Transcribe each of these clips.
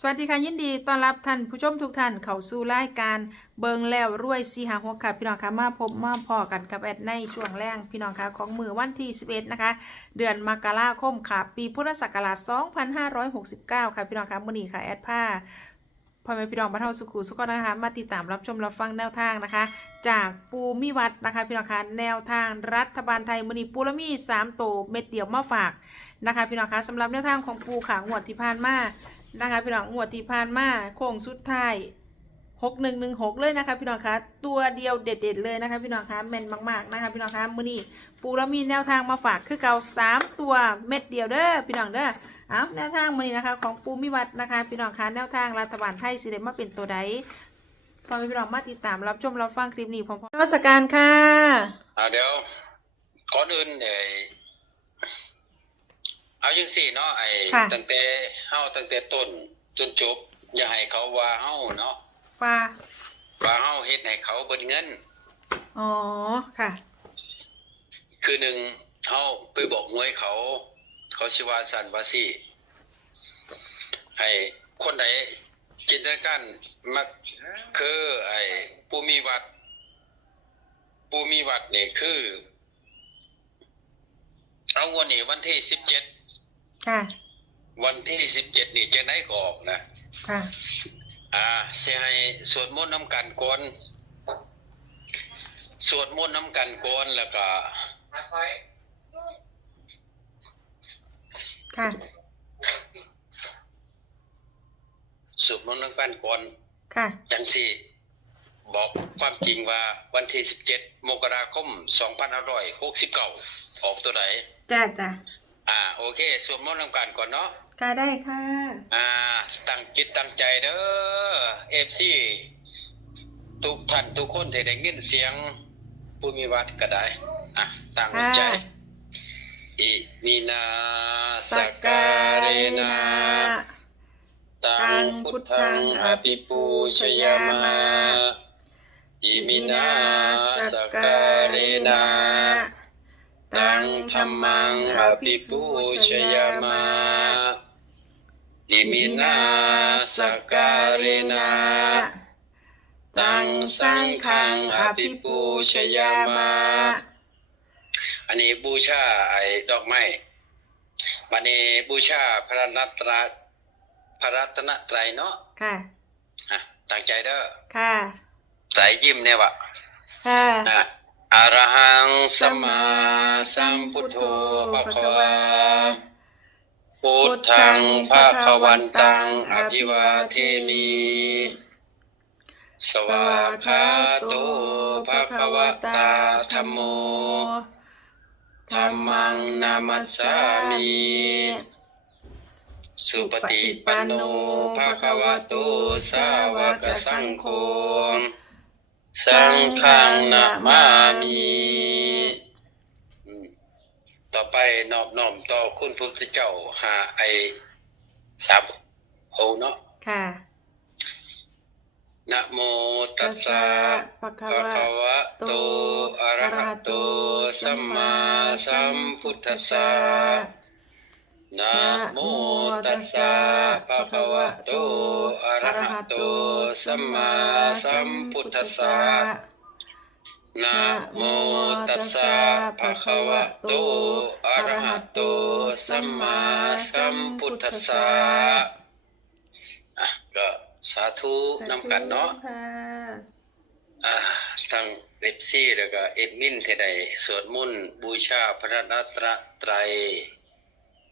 สวัสดีค่ะยินดีต้อนรับท่านผู้ชมทุกท่านเข้าสู่รายการเบิงแล้วรวยสีหาหัวค่ะพี่น้องคะมาพบมาพอกันกับแอดในช่วงแรกพี่น้องคะของมือวันที่ 11 นะคะ เดือนมกราคมค่ะ ปีพุทธศักราช 2569 ค่ะพี่น้องคะมือนี้ค่ะแอดผ้าพ่อแม่พี่น้องบ้านเฮาสุขุสุขนะคะ มาติดตามรับชมรับฟังแนวทางนะคะ จากปูมิวัดนะคะพี่น้องคะแนวทางรัฐบาลไทยมือนี้ปูละมี3โตเม็ดเดียวมาฝากนะคะ พี่น้องคะสำหรับแนวทางของปูขางวดที่ผ่านมา นะคะพี่น้องงวดที่ผ่านมาโค้งสุดท้ายหกหนึ่งหนึ่งหกเลยนะคะพี่น้องคะตัวเดียวเด็ด ๆ เลยนะคะพี่น้องคะแม่นมากๆนะคะพี่น้องคะมือนี้ปูเรามีแนวทางมาฝากคือเก่าสามตัวเม็ดเดียวเด้อพี่น้องเด้อเอาแนวทางมือนี้นะคะของปูมิวัดนะคะพี่น้องคะแนวทางรัฐบาลไทยสิได้มาเป็นตัวใดพอพี่น้องมาติดตามรับชมรับฟังคลิปนี้พร้อมๆนมัสการค่ะอ่าเดี๋ยวก่อนอื่นเออ เอาจังสี่เนาะไอ้ค่ะ ตั้งแต่เฮาตั้งแต่ต้นจนจบ อย่าให้เขาว่าเฮาเนาะว่าว่าเฮาเฮ็ดให้เขาเบิดเงิน อ๋อค่ะ คือหนึ่งเฮาไปบอกหวยเขา เขาสิว่าสันว่าซี่ให้คนใดจินตนาการมักคือไอ้ผู้มีวัดผู้มีวัดนี่คือ เอาวันนี้วันที่สิบเจ็ด ค่ะ วันที่สิบเจ็ดนี่จะได้ก็ออกนะ ค่ะ อ่าเสียให้สวดมนต์น้ำกันก่อนสวดมนต์น้ำกันก่อนแล้วก็ค่ะสวดมนต์น้ำกันก่อนค่ะ จังสี่บอกความจริงว่าวันที่สิบเจ็ดมกราคมสองพันห้าร้อยหกสิบเก้าออกตัวไหนจ้าจ้า อ่าโอเคสวดมนต์น้ำกันก่อนเนาะค่ะได้ค่ะ อ่า ตั้งจิตตั้งใจเด้อเอฟซีทุกท่านทุกคนที่ได้ยินเสียงผู้มีวัดก็ได้ อะตั้งใจค่ะอิมินาสสักกาการเระนาตังพุทธังอภิปูชยามาอิมินาสกาเรนา ตังธรรมังอภิปูชยามา อิมินาสกาเรนาตังสังฆังอภิปูชยามาอันนี้บูชาไอ้ดอกไม้บันนี้บูชาพระรัตนพระรัตนตรัยเนาะ ค่ะอะตั้งใจเด้อ ค่ะสายยิ้มเนี่ยวะค่ะ อรหังสัมมาสัมพุทโธภะคะวาพุทธังภะคะวันตังอภิวาเทมิ สวากขาโตภะคะวตาธัมโมธัมมังนามัสสามิสุปฏิปันโนภะคะวะโตสาวกสังโฆ สังฆังนามามิอืมต่อไปนอบน้อมต่อคุณพระพุทธเจ้าหาไอสามโอเนาะค่ะนะโมตัสสะภะคะภะวะคะวะโตอะระหะโตสัมมาสัมพุทธัสสะ นะโมตัสสะภะคะวะโตอะระหะโตสัมมาสัมพุทธัสสะนะโมตัสสะภะคะวะโตอะระหะโตสัมมาสัมพุทธัสสะอะก็สาธุนำกันเนาะค่ะอ่าทั้งเว็บซีแล้วก็เอ็ดมินที่ได้สวดมนต์บูชาพระรัตนตรัย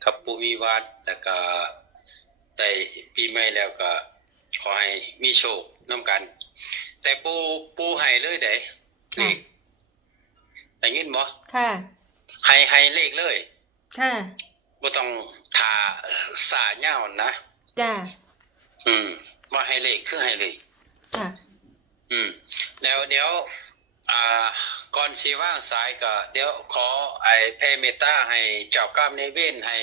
กับปุมีวัดแล้วก็ได้ปีใหม่แล้วก็ ขอให้มีโชคนำกัน แต่ปูปูให้เลยได้เลขได้ยินบ่ค่ะให้ให้เลขเลย ค่ะบ่ต้องทาสาเหย้านะจ้าอืมว่าให้เลขคือให้เลขค่ะ อืม แล้วเดี๋ยว อ่า ก่อนสีว่างสายก็เดี๋ยวขอไอ้เพเมตตาให้เจ้ากรรมในายเวรให้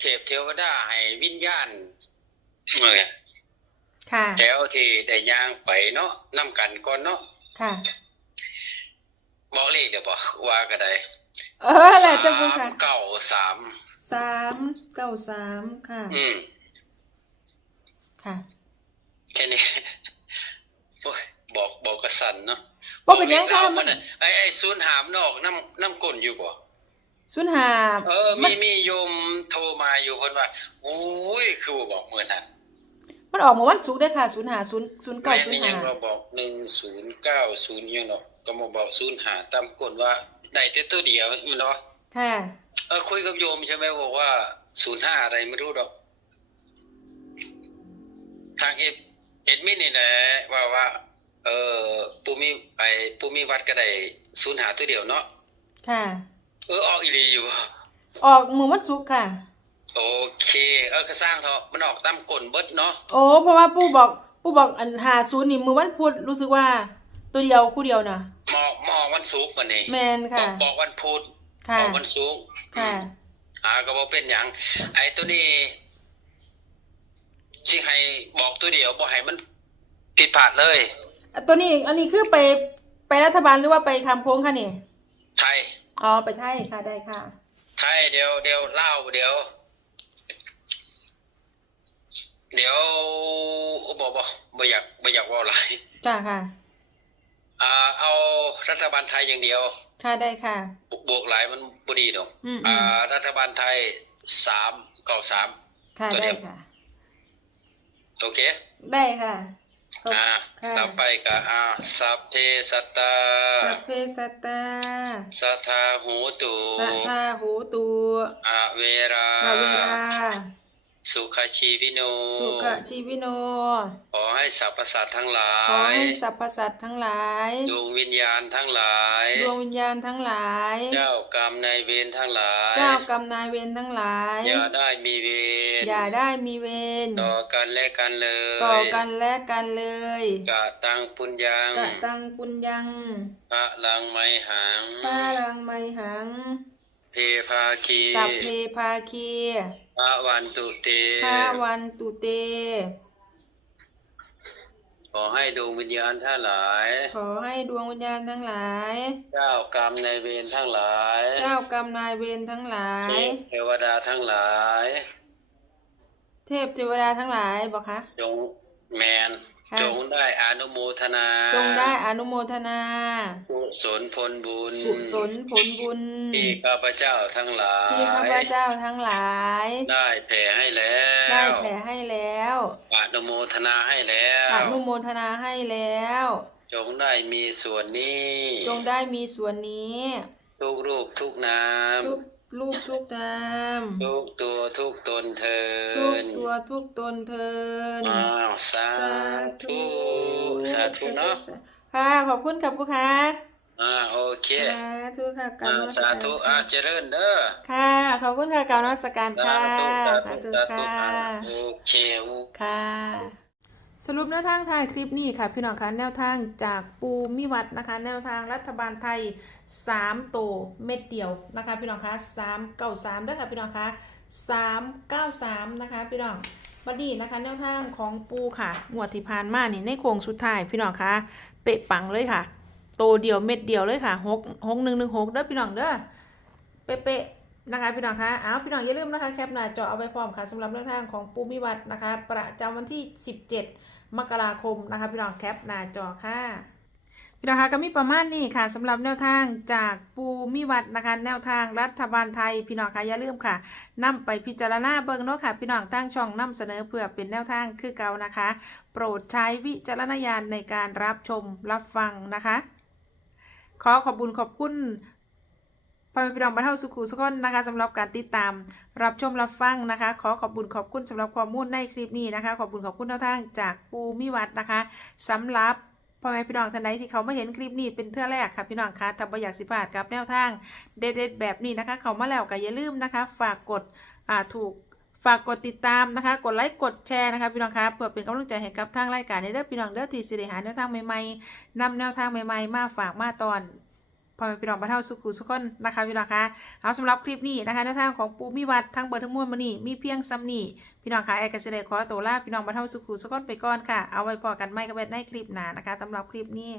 เทพเทวดาให้วิญญาณเอ้ยค่ะแถวที่ได้ย่างไปเนาะนํกันก่อนเนาะค่ะ บอกเลขเดี๋ยวบอกว่าก็ได้เออแหละจะพูดค่ะเก้าสามสามเก้าสามค่ะ อืมค่ะแค่นี้โอ้ย บอกบอกกระสันเนาะบ่เป็นหยังค่ะบอกมัมันนน่ะไอ้ไอ้ศูนย์หามนออกน้ำน้ำก้นอยู่บ่ศูนย์หาเออมัมีนมีโยมโทรมาอยู่เพิ่นว่าโอ้ยคือบ่บอกเหมือนน่ะมันออกมาวันศุกร์เด้อค่ะศูนย์หาศูนย์ศูนย์เก้าแม่ศูนมีย์หยัหางว่าบอก1090ยังเนาะก็มาบอก05ตามกฎว่าได้แต่ตัวเดียวเนาะค่ะ เออคุยกับโยมใช่ไหมบอกว่า05อะไรไม่รู้ดอก ทางเอ็ดเอ็ดมินนี่แหละว่าว่า เออปูมีไอปูมีวัดก็ได้05ตัวเดียวเนาะค่ะ เออออกอีหลีอยู่บ่ออกมือวันศุกร์ค่ะ โอเค เออก็สร้างเถอะมันออกตามกฎเบิดเนาะโอ้เพราะว่าปู่บอกปู่บอกอันหาศูนย์นี่มือวันพุธรู้สึกว่า ตัวเดียวคู่เดียวน่ะหมอกหมอกวันศุกร์วันนี้แมนบค่ะอกบอกวันพุธค่ะบอกวันศุกร์ค่ะอ่าก็บ่เป็นหยังไอ้ตัวนี้สิให้บอกตัวเดียวบ่ให้มันผิดพลาดเลย อะตัวนี้อันนี้คือไปไปรัฐบาลหรือว่าไปคำโพงค่ะนี่ไทยอ๋อไปไทยค่ะได้ค่ะ ไทยเดี๋ยวเดี๋ยวเล่าวเดี๋ยว เดี๋ยวบ่บ่บ่อยากบ่อยากเว่าหลายจ้าค่ะอ่าเอารัฐบาลไทยอย่างเดียว ค่ะได้ค่ะ บวกหลายมันบ่ดีดอกอืมอือ่ามรัฐบาลไทย3 9 3ค่ะตัวเดีได้ยวค่ะ โอเค ได้ค่ะข อบอ่าค่ะต่อไปก็อ่าสัพเพสัตตา สัพเพสัตตา สัทธาหูตุ สัทธาหูตูอะเวราอาเวลา สุขชีวิโน สุขชีวิโน ขอให้สรรพสัตว์ทั้งหลาขอยให้สรรพสัตว์ทั้งหลาย ดวงวิญญาณทั้งหลาย ดวงวิญญาณทั้งหลาย เจ้ากรรมนายเวรทั้งหลาย เจ้ากรรมนายเวรทั้งหลาย อย่าได้มีเวร อย่าได้มีเวร ต่อกันและกันเลย ต่อกันและกันเลยกะตังปุญญังกะตังปุญญังพระลังไมหังปารังไมหัง เพภาคี สัพเพภาคี พระวันตุเตภาวันตุเต ขอให้ดวงวิญญาณทั้งหลาย ขอให้ดวงวิญญาณทั้งหลาย เจ้ากรรมนายเวรทั้งหลายเจ้ากรรมนายเวรทั้งหลาย เทวดาทั้งหลาย เทพเทวดาทั้งหลายบอกคะ จง แมนค่ะ จงได้อนุโมทนาจงได้อนุโมทนากุศลผลบุญกุศลผลบุญ ที่ข้าพเจ้าทั้งหลาย ที่ข้าพเจ้าทั้งหลาย ได้แผ่ให้แล้วได้แผ่ให้แล้วอนุโมทนาให้แล้ว อนุโมทนาให้แล้ว จงได้มีส่วนนี้จงได้มีส่วนนี้ทุกรูปทุกนามทุกลูกทุกนามทุกตัวทุกตนเทิทุกนตัวทุกตนเทินอ้าว สาสาธุธุสาธุเนาะค่ะขอบคุณครับผู้ค้าอ่าโอเคสาธุค่ะกราอ่าบนมัสสาการธุอ่าเจริญเด้อค่ะขอบคุณค่ะกราบนมัสการค่ะสาธุสาธุค่ะอ่าโอเคโอค่ะ สรุปแนวทางท้ายคลิปนี้ค่ะ พี่น้องคะแนวทางจากปูมิวัดนะคะ แนวทางรัฐบาลไทย3โตวเม็ดเดียวนะคะ พี่น้องคะ393ด้วยค่ะพี่น้องคะ393นะคะ พี่น้อง บัดนี้นะคะแนวทางของปูค่ะงวดที่ผ่านมานี่ในโค้งสุดท้ายพี่น้องคะเปะปังเลยค่ะ โตเดียวเม็ดเดียวเลยค่ะหกหกหนึ่งหนึ่งหกเด้อพี่น้องเด้อเป๊ะๆนะคะพี่น้องคะอ้าวพี่น้องอย่าลืมนะคะแคปหน้าจอเอาไว้พร้อมค่ะสำหรับแนวทางของปูมิวัดนะคะ ประจำวันที่ 17 มกราคมนะคะ พี่น้องแคปหน้าจอค่ะ พี่น้องคะก็มีประมาณนี้ค่ะสำหรับแนวทางจากปูมิวัดนะคะแนวทางรัฐบาลไทยพี่น้องคะอย่าลืมค่ะนำไปพิจารณาเบิ่งเนาะค่ะ พี่น้องตั้งช่องนำเสนอเพื่อเป็นแนวทางคือเก่านะคะ โปรดใช้วิจารณญาณในการรับชมรับฟังนะคะ ขอขอบคุญขอบคุณพ่อแม่พี่น้องบรรเทาสุขุสุขคนนะคะสำหรับการติดตาม รับชมรับฟังนะคะ ขอขอบคุญขอบคุณสำหรับข้อมูลในคลิปนี้นะคะ ขอบคุณขอบคุณแนวทางจากปูมิวัดนะคะสำหรับ พ่อแม่พี่น้องท่านใดที่เขามาเห็นคลิปนี้เป็นเทื่อแรกค่ะพี่น้องคะถ้าบ่อยากสิพลาดกับแนวทางเด็ดๆแบบนี้นะคะ เขามาแล้วก็อย่าลืมนะคะ ฝากกดอ่าถูกฝากกดติดตามนะคะ กดไลค์กดแชร์นะคะพี่น้องคะเพื่อเป็นกำลังใจให้กับทางรายการในเด้อพี่น้องเด้อที่สิริหาแนวทางใหม่ๆนำแนวทางใหม่ๆ มาฝากมาตอน พ่อแม่พี่น้องบรรเทาสุขุสุขคนนะคะพี่น้องคะเอาสำหรับคลิปนี้นะคะแนทางของปูมิวัดทั้งเบอร์ทั้งมวลมานี่มีเพียงซ้ำนี่พี่น้องคะแอร์กระเสดขอตัวลาพี่น้องบรรเทาสุขุสุขคนไปก่อนค่ะ เอาไว้พอกันไม่กับเบดในคลิปหน้านะคะสำหรับคลิปนี้